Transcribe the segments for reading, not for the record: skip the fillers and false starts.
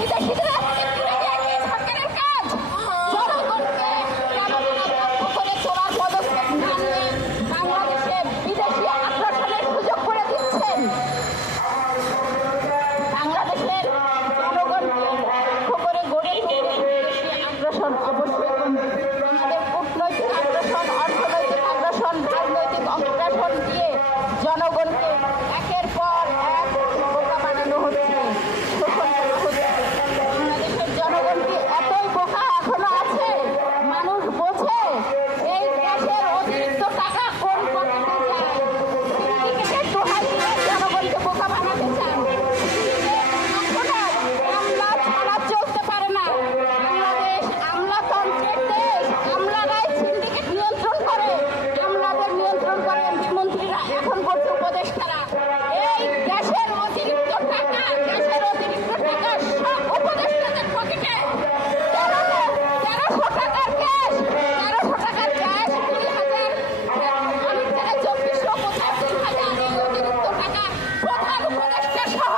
বিদেশিদের সরকারের কাজ জনগণকে করে তোলার পদক্ষেপ না নিয়ে বাংলাদেশে বিদেশি আগ্রাসনের সুযোগ করে দিচ্ছেন। বাংলাদেশের জনগণকে লক্ষ্য করে গড়ে তুলতে বিদেশি আগ্রাসন অবশ্যই আমাদের কূটনৈতিক আগ্রাসন, অর্থনৈতিক আগ্রাসন, রাজনৈতিক আগ্রাসন দিয়ে জনগণকে একের পর এক বোকা বানানো হচ্ছে, শোষণ করা হচ্ছে। বাংলাদেশের জনগণ কি এতই বোকা এখনো আছে? মানুষ বোঝে এই দেশের অতিরিক্ত টাকা কোন পকেটে যায়। সিন্ডিকেটের দোহাই দিয়ে জনগণকে বোকা বানাতে চান। এখনো আমলা ছাড়া চলতে পারে না। বাংলাদেশ আমলাতন্ত্রের দেশ। আমলারাই সিন্ডিকেট নিয়ন্ত্রণ করে, আমলাদের নিয়ন্ত্রণ করে মন্ত্রীরা, এখন করছে উপদেষ্টারা। এই দেশের অতিরিক্ত টাকা, দেশের অতিরিক্ত টাকা সব উপদেষ্টাদের পকেটে। 1300 টাকার ক্যাশ, 1300 টাকার ক্যাশ, 2000 অনেক জায়গায় 2400, কোথায় 3000। এই অতিরিক্ত টাকা প্রধান উপদেষ্টা সহ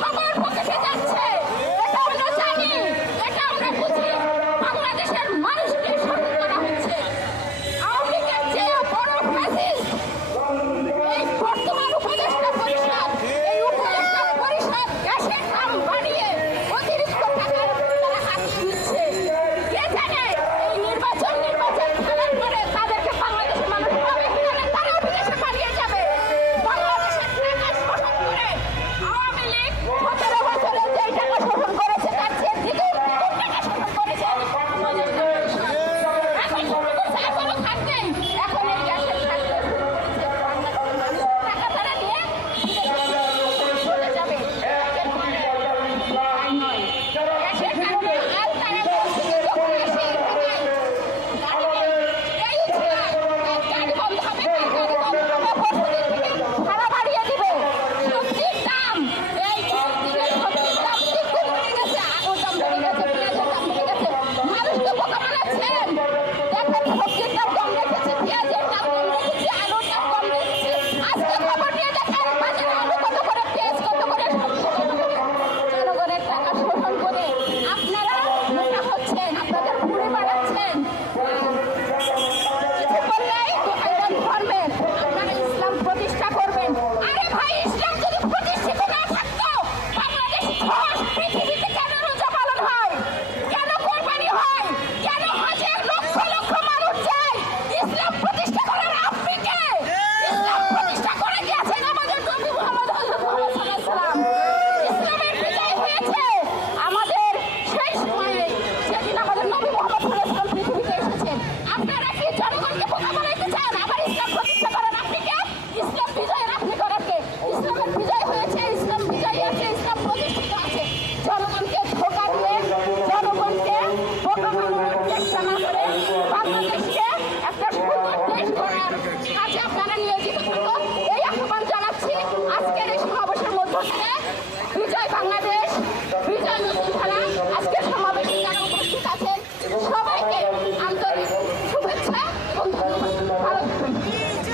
সবার পকেটে যাচ্ছে। এটা আমরা জানি, এটা আমরা বুঝি। বাংলাদেশের মানুষকে শোষণ করা হচ্ছে। আওয়ামী লীগের চেয়ে বড় ফ্যাসিস্ট এই বর্তমান উপদেষ্টা পরিষদ। এই উপদেষ্টা পরিষদ গ্যাসের দাম বাড়িয়ে অতিরিক্ত টাকা তারা হাতিয়ে নিচ্ছে। কে জানে এই নির্বাচন খেলার পরে তাদেরকে বাংলাদেশের মানুষ পাবে কিনা, তারাও বিদেশে পালিয়ে যাবে। বাংলাদেশের টাকা শোষণ করে আওয়ামী লীগ 17 বছরে যেই টাকা শোষণ করেছে তার চেয়ে দ্বিগুণ টাকা শোষণ করেছে উপদেষ্টা পরিষদ। এখন শুরু করছে, এখনো থাকবেই। এখন এই গ্যাসের থাকতে শুরু করেছে। বাংলাদেশের মানুষ টাকা তারা নিয়ে বিদেশে চলে যাবে। একের পর এক তাই নয়। গ্যাসের কারণে আজ তারা বলছে যে যখন আসে এই টাকায় গাড়ি নেই, এই ছিল এক গাড়ি বন্ধ হবে, এক গাড়ি বন্ধ হবে, পরশুদিন থেকে ভাড়া বাড়িয়ে দিবে। সবজির দাম, এই দিনের সবজির দাম দ্বিগুণ বেড়ে গেছে, আলুর দাম বেড়ে গেছে, পেঁয়াজের দাম বেড়ে গেছে। মানুষকে বোকা বানাচ্ছেন। দেখেন সবজির দাম কম রেখেছি, পেঁয়াজের দাম কম রেখেছি, আলুর দাম কম রেখেছি। আজকে খবর নিয়ে দেখেন বাজারে আলু কত করে, পেঁয়াজ কত করে, সবজি কত করে। জনগণের টাকা শোষণ করে আপনারা মোটা হচ্ছেন, আপনাদের ভুঁড়ি বাড়াচ্ছেন। কিছু বললেই দোকান ধরবেন, আপনারা ইসলাম প্রতিষ্ঠা করবেন। আরে ভাই, ইসলাম যদি প্রতিষ্ঠিত না থাকতো বাংলাদেশ পৃথিবীতে কেন রোজা পালন হয়, কেন কোরবানি হয়, কেন হজে লক্ষ লক্ষ মানুষ যায়? ইসলাম প্রতিষ্ঠা করার আপনি কে? ইসলাম প্রতিষ্ঠা করে গিয়েছেন আমাদের নবী মুহাম্মদ সাল্লাল্লাহু আলাইহি ওয়াসাল্লাম। ইসলামের বিজয় হয়েছে আমাদের সেই সময়ে, যেদিন আমাদের নবী মুহাম্মদ সাল্লাল্লাহু আলাইহি ওয়াসাল্লাম পৃথিবীতে এসেছেন। আপনারা কি জনগণকে বোকা বানাইতে চান? আবার ইসলাম প্রতিষ্ঠা করেন আপনি কে? ইসলাম বিজয়ের আপনি করেন কে? ইসলামের বিজয় হয়েছে, ইসলাম বিজয়ী আছে, ইসলাম প্রতিষ্ঠিত আছে। জনগণকে ধোঁকা দিয়ে, জনগণকে বোকা বানানোর চেষ্টা না করে বাংলাদেশকে একটা সুন্দর দেশ করার কাজে আপনারা নিয়োজিত থাকুন, এই আহ্বান জানাচ্ছি। আজকের এই সমাবেশের মধ্য দিয়ে বিজয় বাংলাদেশ।